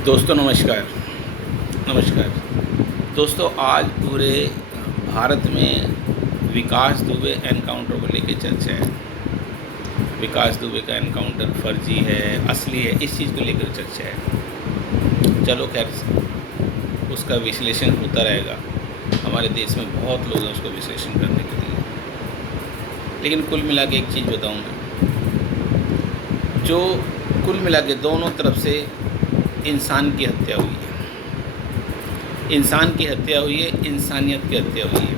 दोस्तों नमस्कार। दोस्तों आज पूरे भारत में विकास दुबे एनकाउंटर को लेके चर्चा है। विकास दुबे का एनकाउंटर फर्जी है, असली है, इस चीज़ को लेकर चर्चा है। चलो खैर, उसका विश्लेषण होता रहेगा। हमारे देश में बहुत लोग हैं उसको विश्लेषण करने के लिए। लेकिन कुल मिला के एक चीज़ बताऊँ मैं, जो कुल मिला के दोनों तरफ से इंसान की हत्या हुई है। इंसान की हत्या हुई है, इंसानियत की हत्या हुई है।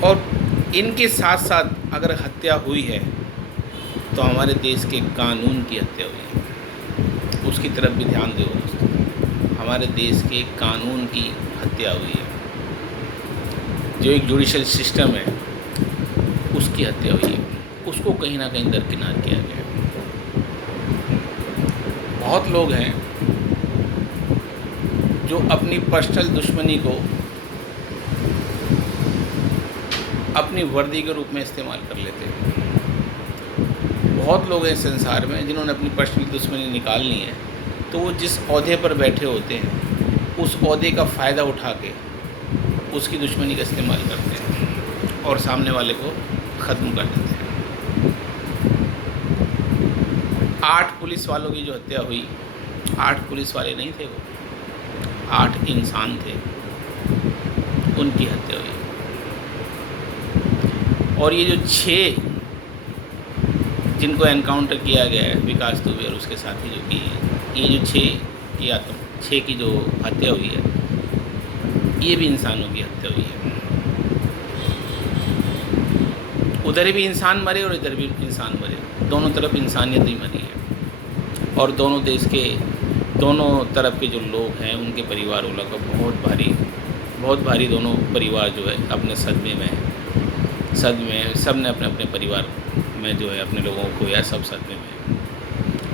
और इनके साथ साथ अगर हत्या हुई है तो हमारे देश के कानून की हत्या हुई है। उसकी तरफ भी ध्यान दो दोस्तों। हमारे देश के कानून की हत्या हुई है। जो एक जुडिशल सिस्टम है उसकी हत्या हुई है। उसको कहीं ना कहीं दरकिनार किया गया है। बहुत लोग हैं जो अपनी पर्सनल दुश्मनी को अपनी वर्दी के रूप में इस्तेमाल कर लेते हैं। बहुत लोग हैं संसार में जिन्होंने अपनी पर्सनल दुश्मनी निकालनी है तो वो जिस ओहदे पर बैठे होते हैं उस ओहदे का फ़ायदा उठा के उसकी दुश्मनी का इस्तेमाल करते हैं और सामने वाले को ख़त्म कर देते हैं। 8 पुलिस वालों की जो हत्या हुई, 8 पुलिस वाले नहीं थे, वो 8 इंसान थे, उनकी हत्या हुई। और ये जो 6 जिनको एनकाउंटर किया गया है, विकास दुबे और उसके साथी जो की, ये जो 6 की जो हत्या हुई है, ये भी इंसानों की हत्या हुई है। उधर भी इंसान मरे और इधर भी इंसान मरे, दोनों तरफ इंसानियत ही मरी है। और दोनों देश के दोनों तरफ के जो लोग हैं उनके परिवार वालों का बहुत भारी दोनों परिवार जो है अपने सदमे में है। सब ने अपने अपने परिवार में जो है अपने लोगों को खोया, सब सदमे में है।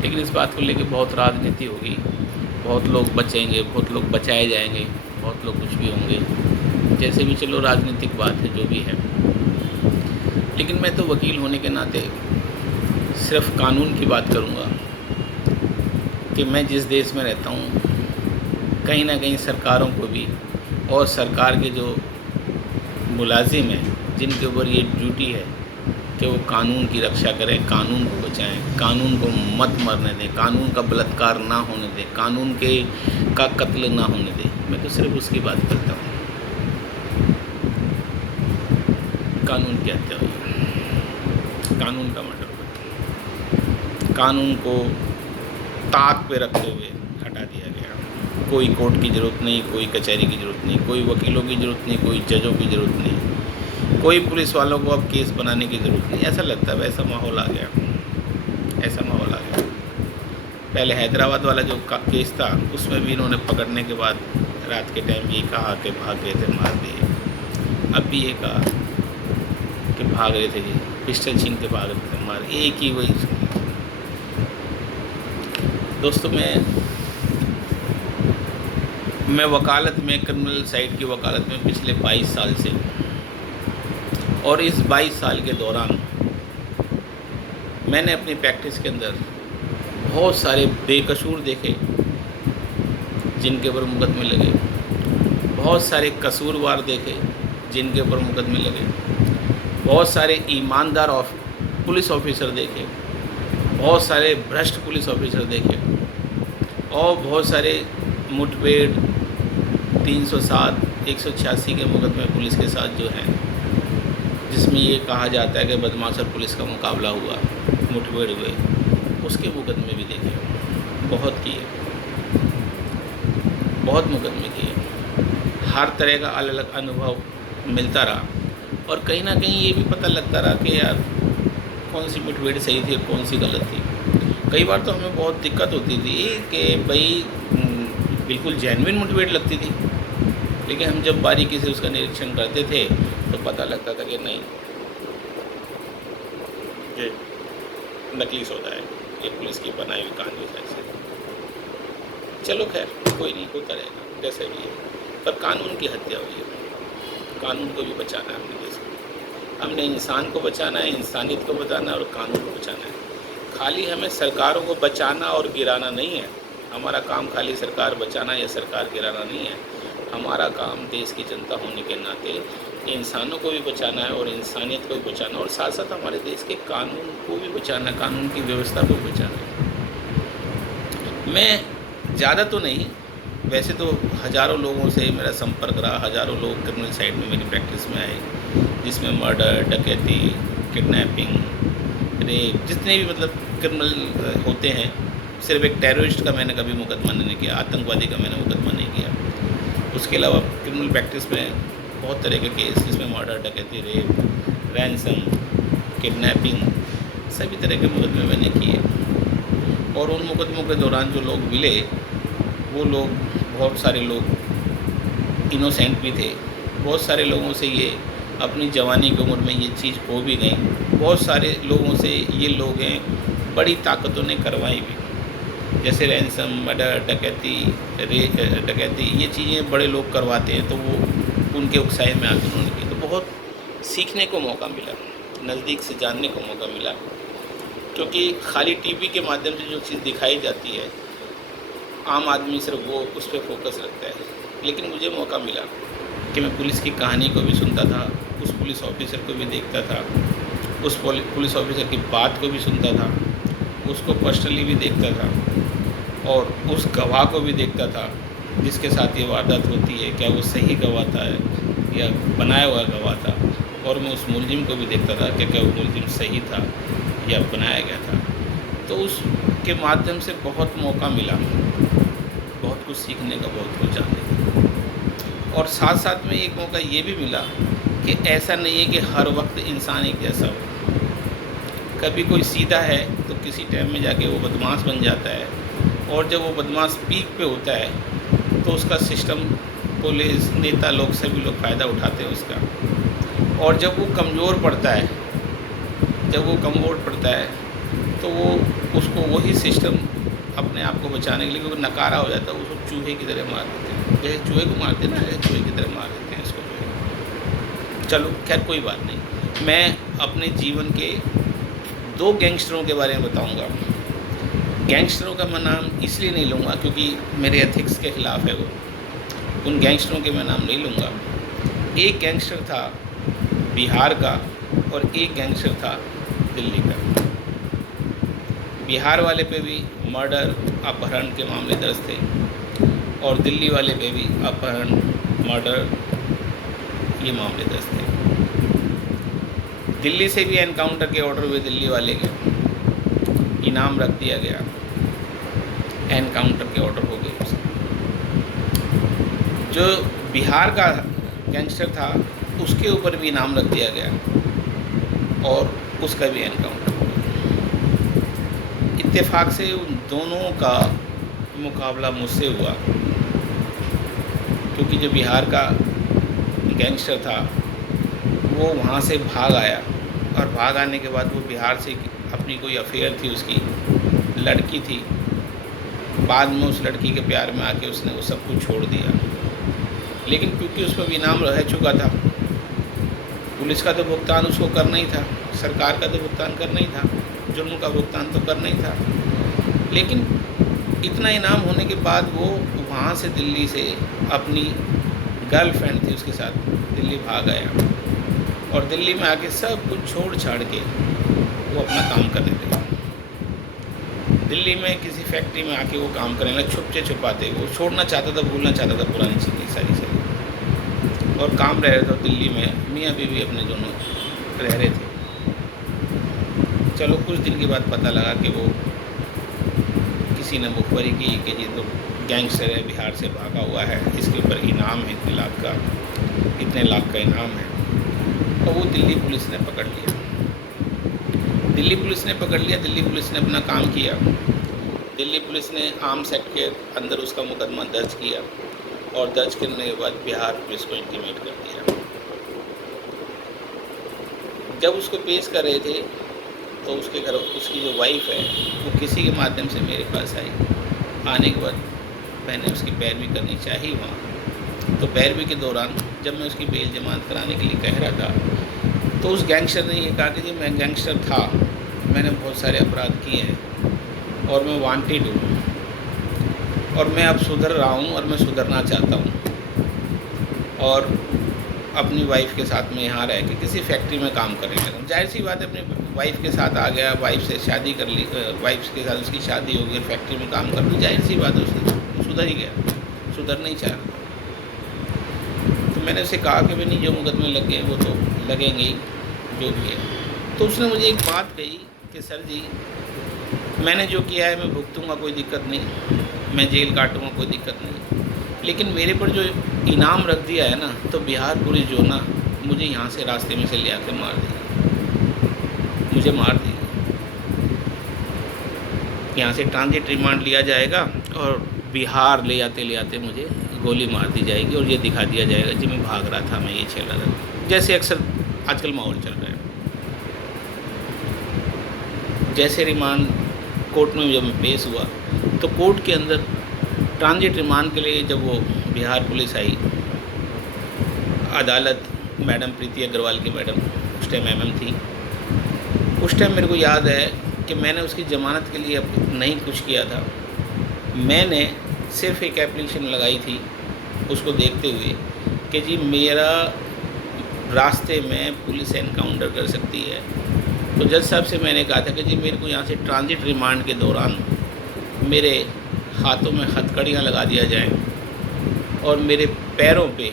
लेकिन इस बात को लेकर बहुत राजनीति होगी, बहुत लोग बचेंगे, बहुत लोग बचाए जाएंगे, बहुत लोग कुछ भी होंगे। जैसे भी चलो, राजनीतिक बात है, जो भी है। लेकिन मैं तो वकील होने के नाते सिर्फ कानून की बात करूँगा कि मैं जिस देश में रहता हूँ, कहीं ना कहीं सरकारों को भी और सरकार के जो मुलाजिम हैं जिनके ऊपर ये ड्यूटी है कि वो कानून की रक्षा करें, कानून को बचाएं, कानून को मत मरने दें, कानून का बलात्कार ना होने दें, कानून का कत्ल ना होने दें। मैं तो सिर्फ उसकी बात करता हूँ। कानून की हत्या हुई, कानून का मर्डर हुआ, कानून को ताक पे रखते हुए हटा दिया गया। कोई कोर्ट की ज़रूरत नहीं, कोई कचहरी की ज़रूरत नहीं, कोई वकीलों की ज़रूरत नहीं, कोई जजों की ज़रूरत नहीं, कोई पुलिस वालों को अब केस बनाने की ज़रूरत नहीं। ऐसा लगता है वैसा माहौल आ गया, ऐसा माहौल आ गया। पहले हैदराबाद वाला जो केस था उसमें भी इन्होंने पकड़ने के बाद रात के टाइम ये कहा कि भाग गए थे, मार दिए। अब भी ये कहा कि भाग रहे थे, जी पिस्टल छीन के भाग रहे थे, मार। एक ही वही। दोस्तों मैं वकालत में, क्रिमिनल साइड की वकालत में पिछले 22 साल से, और इस 22 साल के दौरान मैंने अपनी प्रैक्टिस के अंदर बहुत सारे बेकसूर देखे जिनके ऊपर मुकदमे लगे, बहुत सारे कसूरवार देखे जिनके ऊपर मुकदमे लगे, बहुत सारे ईमानदार पुलिस ऑफिसर देखे, बहुत सारे भ्रष्ट पुलिस ऑफिसर देखे, और बहुत सारे मुठभेड़ 307, 186 के मुकदमे पुलिस के साथ जो हैं, जिसमें ये कहा जाता है कि बदमाश और पुलिस का मुकाबला हुआ, मुठभेड़ हुए, उसके मुकदमे भी देखे। बहुत किए, बहुत मुकदमे किए। हर तरह का अलग अलग अनुभव मिलता रहा और कहीं ना कहीं ये भी पता लगता रहा कि यार कौन सी मुठभेड़ सही थी और कौन सी गलत थी। कई बार तो हमें बहुत दिक्कत होती थी कि भाई बिल्कुल जेन्युइन मुठभेड़ लगती थी, लेकिन हम जब बारीकी से उसका निरीक्षण करते थे तो पता लगता था कि नहीं, ये नकली सौदा है, ये पुलिस की बनाई हुई कहानी है। चलो खैर, कोई नहीं, होता रहेगा जैसे भी है। पर कानून की हत्या हुई है, कानून को भी बचाना है अपने देश में। हमने इंसान को बचाना है, इंसानियत को बचाना है और कानून को बचाना है। खाली हमें सरकारों को बचाना और गिराना नहीं है, हमारा काम खाली सरकार बचाना या सरकार गिराना नहीं है। हमारा काम देश की जनता होने के नाते इंसानों को भी बचाना है और इंसानियत को भी बचाना, और साथ साथ हमारे देश के कानून को भी बचाना, कानून की व्यवस्था को भी बचाना है। मैं ज़्यादा तो नहीं, वैसे तो हज़ारों लोगों से मेरा संपर्क रहा, हज़ारों लोग क्रिमिनल साइड में मेरी प्रैक्टिस में आए, जिसमें मर्डर, डकैती, किडनैपिंग, रेप, जितने भी मतलब क्रिमिनल होते हैं। सिर्फ एक टेररिस्ट का मैंने कभी मुकदमा नहीं किया, आतंकवादी का मैंने मुकदमा नहीं किया। उसके अलावा क्रिमिनल प्रैक्टिस में बहुत तरह के केस, जिसमें मर्डर, डकैती, रेप, रैंसम, किडनैपिंग, सभी तरह के मुकदमे मैंने किए। और उन मुकदमों के दौरान जो लोग मिले, वो लोग, बहुत सारे लोग इनोसेंट भी थे। बहुत सारे लोगों से ये अपनी जवानी की उम्र में ये चीज़ हो भी गई। बहुत सारे लोगों से ये लोग हैं बड़ी ताकतों ने करवाई भी, जैसे रैंसम, मर्डर, डकैती, ये चीज़ें बड़े लोग करवाते हैं, तो वो उनके उकसाए में आकर उन्होंने की। तो बहुत सीखने को मौका मिला, नज़दीक से जानने को मौका मिला, क्योंकि खाली टीवी के माध्यम से जो चीज़ दिखाई जाती है, आम आदमी सिर्फ वो उस पर फोकस रखता है। लेकिन मुझे मौका मिला कि मैं पुलिस की कहानी को भी सुनता था, उस पुलिस ऑफिसर को भी देखता था, उस पुलिस ऑफिसर की बात को भी सुनता था, उसको पर्सनली भी देखता था, और उस गवाह को भी देखता था जिसके साथ ये वारदात होती है, क्या वो सही गवाह था या बनाया हुआ गवाह था। और मैं उस मुलजिम को भी देखता था कि क्या वो मुलजिम सही था या बनाया गया था। तो उसके माध्यम से बहुत मौका मिला, बहुत कुछ सीखने का, बहुत कुछ जानने का। और साथ साथ में एक मौका ये भी मिला कि ऐसा नहीं है कि हर वक्त इंसान एक जैसा हो। कभी कोई सीधा है तो किसी टाइम में जाके वो बदमाश बन जाता है, और जब वो बदमाश पीक पे होता है तो उसका सिस्टम, पुलिस, नेता लोग, सभी लोग फ़ायदा उठाते हैं उसका। और जब वो कमज़ोर पड़ता है, तो वो उसको वही सिस्टम अपने आप को बचाने के लिए, क्योंकि नकारा हो जाता है, उसको चूहे की तरह मार देते हैं। जैसे चूहे को मारते हैं ना, ऐसे चूहे की तरह मार देते हैं इसको जो है। चलो खैर कोई बात नहीं, मैं अपने जीवन के 2 गैंगस्टरों के बारे में बताऊंगा। गैंगस्टरों का मैं नाम इसलिए नहीं लूँगा क्योंकि मेरे एथिक्स के ख़िलाफ़ है वो, उन गैंगस्टरों के मैं नाम नहीं लूँगा। एक गैंगस्टर था बिहार का और एक गैंगस्टर था दिल्ली का। बिहार वाले पे भी मर्डर, अपहरण के मामले दर्ज थे, और दिल्ली वाले पे भी अपहरण, मर्डर, ये मामले दर्ज थे। दिल्ली से भी एनकाउंटर के ऑर्डर हुए दिल्ली वाले के, इनाम रख दिया गया, एनकाउंटर के ऑर्डर हो गए उसके। जो बिहार का गैंगस्टर था उसके ऊपर भी इनाम रख दिया गया और उसका भी एनकाउंटर हो गया। इत्तेफाक से उन दोनों का मुकाबला मुझसे हुआ, क्योंकि जो बिहार का गैंगस्टर था वो वहाँ से भाग आया, और भाग आने के बाद वो बिहार से अपनी कोई अफेयर थी, उसकी लड़की थी, बाद में उस लड़की के प्यार में आके उसने वो सब कुछ छोड़ दिया। लेकिन क्योंकि उस पर इनाम रह चुका था, पुलिस का तो भुगतान उसको करना ही था, सरकार का तो भुगतान करना ही था, जुर्म का भुगतान तो करना ही था। लेकिन इतना इनाम होने के बाद वो वहाँ से, दिल्ली से, अपनी गर्लफ्रेंड थी उसके साथ दिल्ली भाग आया, और दिल्ली में आके सब कुछ छोड़ छाड़ के वो अपना काम करने लगा। दिल्ली में किसी फैक्ट्री में आके वो काम करने लगा, छुपते छुपाते। वो छोड़ना चाहता था, भूलना चाहता था पुरानी चीज़ें सारी, और काम रह रहे थे दिल्ली में, मियाँ बीवी अपने दोनों रह रहे थे। चलो कुछ दिन के बाद पता लगा कि वो किसी ने मुखबरी की कि ये तो गैंगस्टर है, बिहार से भागा हुआ है, इसके ऊपर इनाम है इतने लाख का इनाम है। और वो दिल्ली पुलिस ने पकड़ लिया। दिल्ली पुलिस ने अपना काम किया। दिल्ली पुलिस ने आर्म्स एक्ट के अंदर उसका मुकदमा दर्ज किया, और दर्ज करने के बाद बिहार पुलिस को इंटीमेट कर दिया। जब उसको पेश कर रहे थे तो उसके घर उसकी जो वाइफ है वो किसी के माध्यम से मेरे पास आई। आने के बाद मैंने उसकी पैरवी करनी चाहिए वहाँ। तो पैरवी के दौरान जब मैं उसकी बेल जमात कराने के लिए कह रहा था, तो उस गैंगस्टर ने ये कहा कि जी मैं गैंगस्टर था, मैंने बहुत सारे अपराध किए हैं और मैं वांटेड हूँ। और मैं अब सुधर रहा हूँ और मैं सुधरना चाहता हूँ, और अपनी वाइफ के साथ में यहाँ रह के किसी फैक्ट्री में काम करने लगा। जाहिर सी बात है, अपनी वाइफ के साथ आ गया, वाइफ से शादी कर ली, वाइफ के साथ उसकी शादी हो गई, फैक्ट्री में काम कर ली, जाहिर सी बात है उसने सुधर ही गया, सुधर नहीं चाह रहा। तो मैंने उसे कहा कि भाई नहीं, जो मुकदमे लग गए वो तो लगेंगे ही, जो भी है। तो उसने मुझे एक बात कही कि सर जी, मैंने जो किया है मैं भुगतूंगा, कोई दिक्कत नहीं, मैं जेल काटूंगा, कोई दिक्कत नहीं, लेकिन मेरे पर जो इनाम रख दिया है ना, तो बिहार पुलिस जो ना मुझे यहाँ से रास्ते में से ले आकर मार देगी, मुझे मार देगी। यहाँ से ट्रांजिट रिमांड लिया जाएगा और बिहार ले आते मुझे गोली मार दी जाएगी, और ये दिखा दिया जाएगा जी मैं भाग रहा था, मैं ये चल रहा था, जैसे अक्सर आजकल माहौल चल रहा है। जैसे रिमांड कोर्ट में जब मैं पेश हुआ, तो कोर्ट के अंदर ट्रांजिट रिमांड के लिए जब वो बिहार पुलिस आई, अदालत मैडम प्रीति अग्रवाल की मैडम उस टाइम एमएम थी, उस टाइम मेरे को याद है कि मैंने उसकी ज़मानत के लिए नहीं कुछ किया था, मैंने सिर्फ एक एप्लीकेशन लगाई थी उसको देखते हुए कि जी मेरा रास्ते में पुलिस एनकाउंटर कर सकती है। तो जज साहब से मैंने कहा था कि जी मेरे को यहाँ से ट्रांजिट रिमांड के दौरान मेरे हाथों में हथकड़ियाँ लगा दिया जाए और मेरे पैरों पे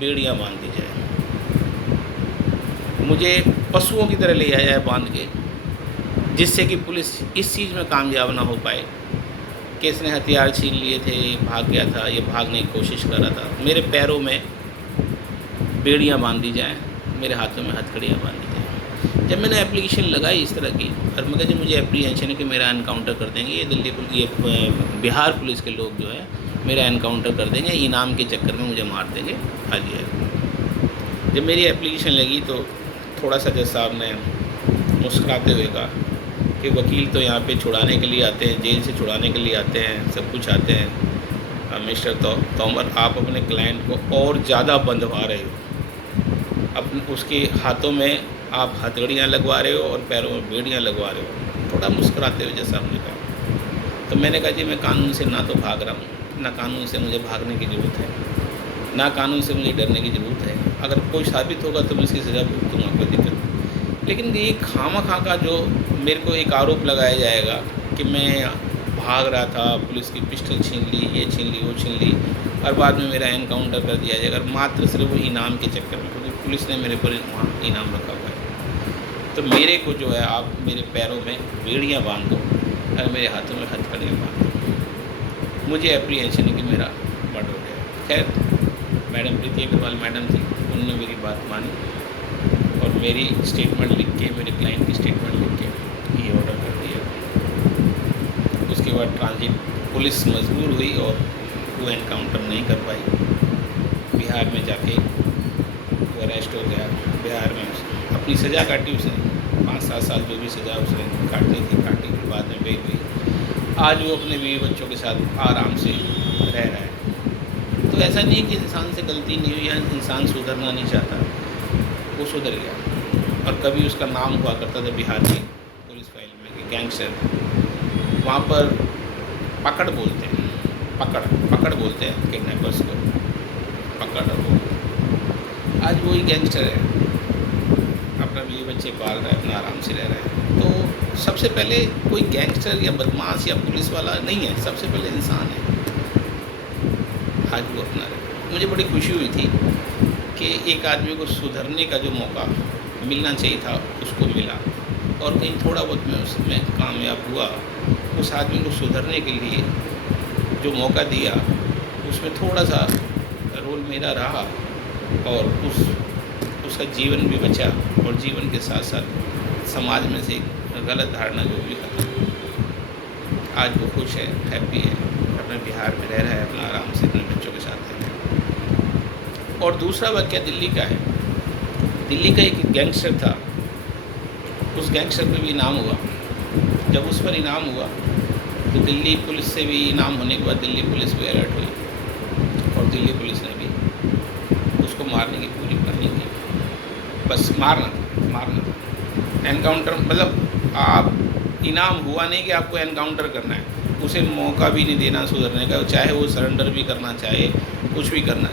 बेड़ियाँ बांध दी जाए, मुझे पशुओं की तरह ले जाया जाए बांध के, जिससे कि पुलिस इस चीज़ में कामयाब ना हो पाए कि इसने हथियार छीन लिए थे, भाग गया था, ये भागने की कोशिश कर रहा था। मेरे पैरों में बेड़ियाँ बांध दी जाएँ, मेरे हाथों में हथकड़ियाँ बांध दी जाएँ। जब मैंने एप्लीकेशन लगाई इस तरह की, और मैं कहा जी मुझे एप्रीहेंशन है कि मेरा एनकाउंटर कर देंगे, ये बिहार पुलिस के लोग जो है मेरा एनकाउंटर कर देंगे, इनाम के चक्कर में मुझे मार देंगे, आ जाइए। जब मेरी एप्लीकेशन लगी तो थोड़ा सा जज साहब ने मुस्कुराते हुए कहा कि वकील तो यहाँ पे छुड़ाने के लिए आते हैं, जेल से छुड़ाने के लिए आते हैं, सब कुछ आते हैं, मिस्टर तोमर आप अपने क्लाइंट को और ज़्यादा बंधवा रहे हो, अपने उसके हाथों में आप हथकड़ियाँ लगवा रहे हो और पैरों में बेड़ियाँ लगवा रहे हो। थोड़ा मुस्कुराते हुए जैसा हमने कहा। तो मैंने कहा जी मैं कानून से ना तो भाग रहा हूँ, ना कानून से मुझे भागने की ज़रूरत है, ना कानून से मुझे डरने की ज़रूरत है। अगर कोई साबित होगा तो मैं इसकी सज़ा भुगतूँगा, कोई दिक्कत नहीं। लेकिन ये खामखा का जो मेरे को एक आरोप लगाया जाएगा कि मैं भाग रहा था, पुलिस की पिस्टल छीन ली, ये छीन ली, वो छीन ली, और बाद में मेरा एनकाउंटर कर दिया जाएगा, मात्र सिर्फ वो इनाम के चक्कर में, क्योंकि पुलिस ने मेरे पर वहाँ इनाम रखा हुआ है। तो मेरे को जो है आप मेरे पैरों में बेड़ियाँ बांध दो और मेरे हाथों में हथकड़ियाँ बांध दो, मुझे एप्रीहेंशन है कि मेरा मर्डर हो गया। खैर मैडम प्रीति अग्रवाल मैडम थी, उन्होंने मेरी बात मानी और मेरी स्टेटमेंट लिख के, मेरे क्लाइंट की स्टेटमेंट लिख के ये ऑर्डर कर दिया। उसके बाद ट्रांजिट पुलिस मजबूर हुई और वो एनकाउंटर नहीं कर पाई। बिहार में जाके वो अरेस्ट हो गया। बिहार में अपनी सज़ा काटी उसने, 5-7 साल जो भी सज़ा उसने काटनी थी काटी, फिर बाद में बेल हुई। आज वो अपने बीवी बच्चों के साथ आराम से रह रहा है। तो ऐसा नहीं कि इंसान से गलती नहीं हुई या इंसान सुधरना नहीं चाहता, वो सुधर गया। और कभी उसका नाम हुआ करता था बिहार की पुलिस फाइल में कि गैंगस्टर, वहाँ पर पकड़ बोलते हैं, पकड़ बोलते हैं किडनैपर्स को, पकड़। आज वही गैंगस्टर है, अपना बीवी बच्चे पाल रहा है, अपना आराम से रह रहा है। तो सबसे पहले कोई गैंगस्टर या बदमाश या पुलिस वाला नहीं है, सबसे पहले इंसान है। आज वो अपना रहे। मुझे बड़ी खुशी हुई थी कि एक आदमी को सुधरने का जो मौका मिलना चाहिए था उसको मिला, और कहीं थोड़ा बहुत मैं उसमें कामयाब हुआ। उस आदमी को सुधरने के लिए जो मौका दिया उसमें थोड़ा सा रोल मेरा रहा, और उसका जीवन भी बचा, और जीवन के साथ साथ समाज में से एक गलत धारणा जो भी खत्म। आज वो खुश है, हैप्पी है, अपने बिहार में रह रहा है, अपना आराम से अपने बच्चों के साथ है। और दूसरा वाक़या दिल्ली का है। दिल्ली का एक गैंगस्टर था, उस गैंगस्टर पर भी इनाम हुआ। जब उस पर इनाम हुआ तो दिल्ली पुलिस से भी इनाम होने के बाद दिल्ली पुलिस भी अलर्ट हुई, और दिल्ली पुलिस ने भी उसको मारने की पूरी प्लानिंग की। बस मारना था। एनकाउंटर मतलब आप इनाम हुआ नहीं कि आपको एनकाउंटर करना है, उसे मौका भी नहीं देना सुधरने का, चाहे वो सरेंडर भी करना चाहे, कुछ भी करना।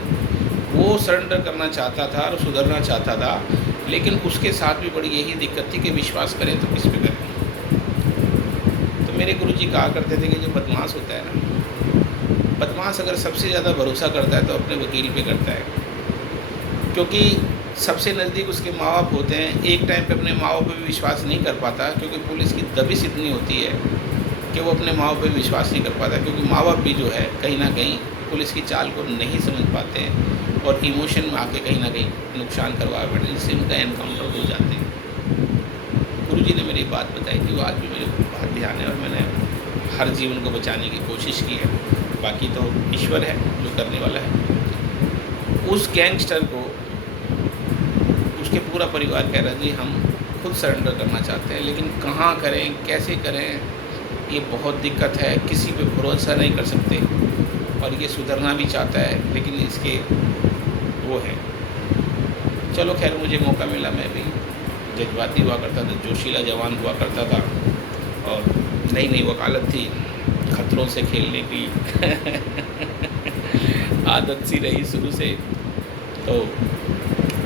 वो सरेंडर करना चाहता था और सुधरना चाहता था, लेकिन उसके साथ भी बड़ी यही दिक्कत थी कि विश्वास करें तो किस पे करें। तो मेरे गुरुजी कहा करते थे कि जो बदमाश होता है ना, बदमाश अगर सबसे ज़्यादा भरोसा करता है तो अपने वकील पे करता है, क्योंकि सबसे नज़दीक उसके माँ बाप होते हैं। एक टाइम पे अपने माँ बाप पे भी विश्वास नहीं कर पाता, क्योंकि पुलिस की दबिश इतनी होती है कि वो अपने माँ बाप पे विश्वास नहीं कर पाता, क्योंकि माँ बाप भी जो है कहीं ना कहीं पुलिस की चाल को नहीं समझ पाते हैं और इमोशन में आके कहीं ना कहीं नुकसान करवा बैठे, जिससे उनका एनकाउंटर हो जाते हैं। गुरुजी ने मेरी बात बताई कि वो आज भी मेरे बहुत ध्यान है और मैंने हर जीवन को बचाने की कोशिश की है। बाकी तो ईश्वर है जो करने वाला है। उस गैंगस्टर को उसके पूरा परिवार कह रहा जी हम खुद सरेंडर करना चाहते हैं, लेकिन कहाँ करें, कैसे करें, ये बहुत दिक्कत है, किसी पे भरोसा नहीं कर सकते, और ये सुधरना भी चाहता है लेकिन इसके वो है। चलो खैर, मुझे मौका मिला, मैं भी जज्बाती हुआ करता था, जोशीला जवान हुआ करता था, और नई नई वकालत थी, खतरों से खेलने की आदत सी रही शुरू से। तो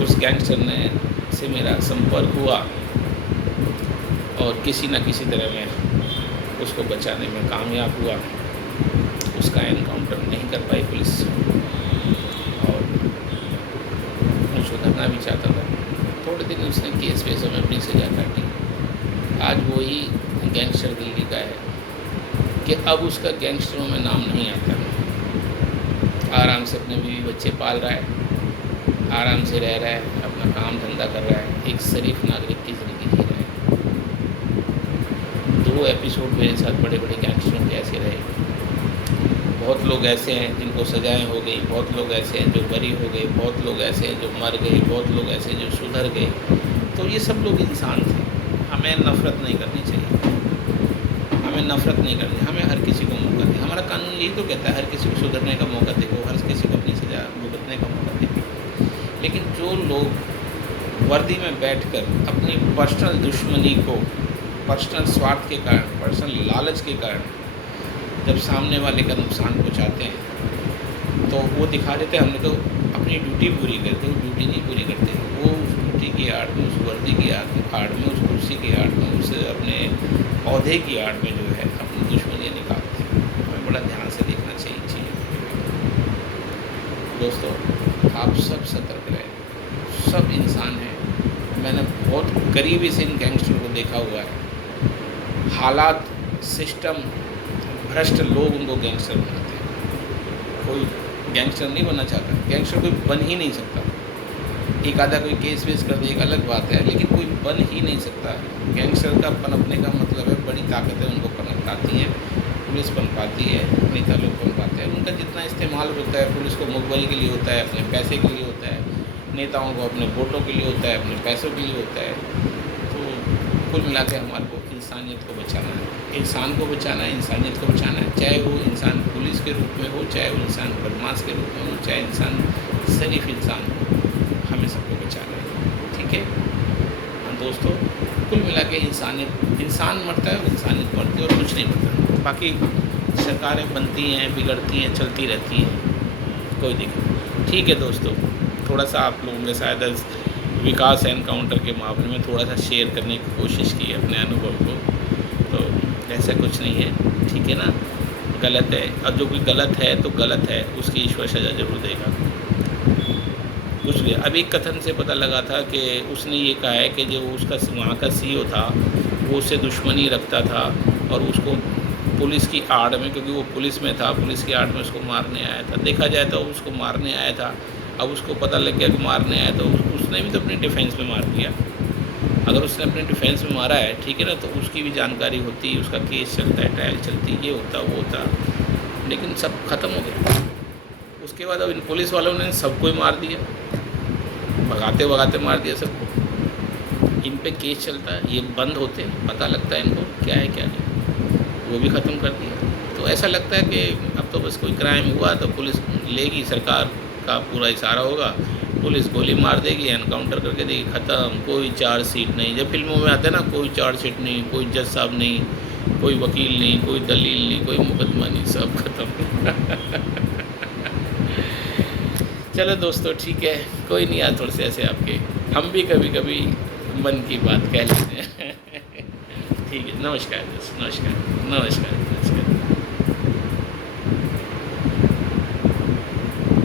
उस गैंगस्टर ने से मेरा संपर्क हुआ और किसी न किसी तरह मैं उसको बचाने में कामयाब हुआ। उसका एनकाउंटर नहीं कर पाई पुलिस, और मैं सुधरना भी चाहता था। थोड़े दिन उसने केस वेस में अपनी सजा काटी। आज वही गैंगस्टर दिल्ली का है कि अब उसका गैंगस्टरों में नाम नहीं आता। आराम से अपने बीवी बच्चे पाल रहा है, आराम से रह रहा है, अपना काम धंधा कर रहा है, एक शरीफ नागरिक की ज़िंदगी जी रहा है। 2 एपिसोड मेरे साथ बड़े बड़े गैंगस्टरों के ऐसे रहे। बहुत लोग ऐसे हैं जिनको सजाएं हो गई, बहुत लोग ऐसे हैं जो बरी हो गए, बहुत लोग ऐसे हैं जो मर गए, बहुत लोग ऐसे हैं जो सुधर गए। तो ये सब लोग इंसान थे। हमें नफ़रत नहीं करनी चाहिए, हमें नफ़रत नहीं करनी, हमें हर किसी को मौका दे। हमारा कानून यही तो कहता है हर किसी को सुधरने का मौका दे, हर किसी को अपनी सजा भुगतने का मौका दे। लेकिन जो लोग वर्दी में बैठकर अपनी पर्सनल दुश्मनी को, पर्सनल स्वार्थ के कारण, पर्सनल लालच के कारण जब सामने वाले का नुकसान पहुंचाते हैं, तो वो दिखा देते हैं हमने तो अपनी ड्यूटी पूरी करते, वो ड्यूटी नहीं पूरी करते। वो उस ड्यूटी की आड़ में, उस वर्दी की आड़ में, उस कुर्सी की आड़ में, उस अपने पौधे की आड़ में जो है अपनी दुश्मनी निकालते हैं। हमें बड़ा ध्यान से देखना चाहिए चीज़ें। दोस्तों, आप सब सतर्क रहें, सब इंसान हैं। मैंने बहुत करीबी से इन गैंगस्टर को देखा हुआ है। हालात, सिस्टम, भ्रष्ट लोग उनको गैंगस्टर बनाते हैं। कोई गैंगस्टर नहीं बनना चाहता, गैंगस्टर कोई बन ही नहीं सकता। एक आधा कोई केस वेस कर दे एक अलग बात है, लेकिन कोई बन ही नहीं सकता। गैंगस्टर का पनपने का मतलब है बड़ी ताकतें उनको पनप पाती हैं, पुलिस बन पाती है, नेता लोग बन पाते हैं। उनका जितना इस्तेमाल होता है पुलिस को मुखबरी के लिए होता है, अपने पैसे के लिए होता है, नेताओं को अपने वोटों के लिए होता है, अपने पैसों के लिए होता है। तो कुल मिला के हमारे को इंसानियत को बचाना है, इंसान को बचाना है, इंसानियत को बचाना है। चाहे वो इंसान पुलिस के रूप में हो, चाहे वो इंसान बदमाश के रूप में हो, चाहे इंसान शरीफ इंसान हो, हमें सबको बचाना है। ठीक है हाँ दोस्तों, कुल मिला के इंसानियत, इंसान मरता है, इंसानियत मरती है, और कुछ नहीं मरता। बाकी सरकारें बनती हैं, बिगड़ती हैं, चलती रहती हैं, कोई दिक्कत। ठीक है दोस्तों, थोड़ा सा आप लोगों के शायद विकास एनकाउंटर के मामले में थोड़ा सा शेयर करने की कोशिश की अपने अनुभव को। तो ऐसा कुछ नहीं है, ठीक है ना। गलत है, और जो भी गलत है तो गलत है, उसकी ईश्वर सजा जरूर देगा। कुछ भी अब एक कथन से पता लगा था कि उसने ये कहा है कि जो उसका वहाँ का सीईओ था वो उससे दुश्मनी रखता था, और उसको पुलिस की आड़ में, क्योंकि वो पुलिस में था, पुलिस की आड़ में उसको मारने आया था। देखा जाए तो उसको मारने आया था। अब उसको पता लग गया कि मारने आया, तो उसने भी तो अपनी डिफेंस में मार दिया। अगर उसने अपने डिफेंस में मारा है, ठीक है ना, तो उसकी भी जानकारी होती, उसका केस चलता है, ट्रायल चलती, ये होता वो होता, लेकिन सब ख़त्म हो गया। उसके बाद अब इन पुलिस वालों ने सबको ही मार दिया, भगाते भगाते मार दिया सबको। इन पे केस चलता है, ये बंद होते हैं, पता लगता है इनको क्या है क्या नहीं, वो भी ख़त्म कर दिया। तो ऐसा लगता है कि अब तो बस कोई क्राइम हुआ तो पुलिस लेगी, सरकार का पूरा इशारा होगा, पुलिस गोली मार देगी, एनकाउंटर करके देगी, ख़त्म, कोई चार्जशीट नहीं। जब फिल्मों में आता है ना, कोई चार्जशीट नहीं, कोई जज साहब नहीं, कोई वकील नहीं, कोई दलील नहीं, कोई मुकदमा नहीं, सब ख़त्म। चलो दोस्तों ठीक है, कोई नहीं, यार थोड़े से ऐसे आपके हम भी कभी कभी मन की बात कह लेते हैं। ठीक है, नमस्कार दोस्तों, नमस्कार नमस्कार।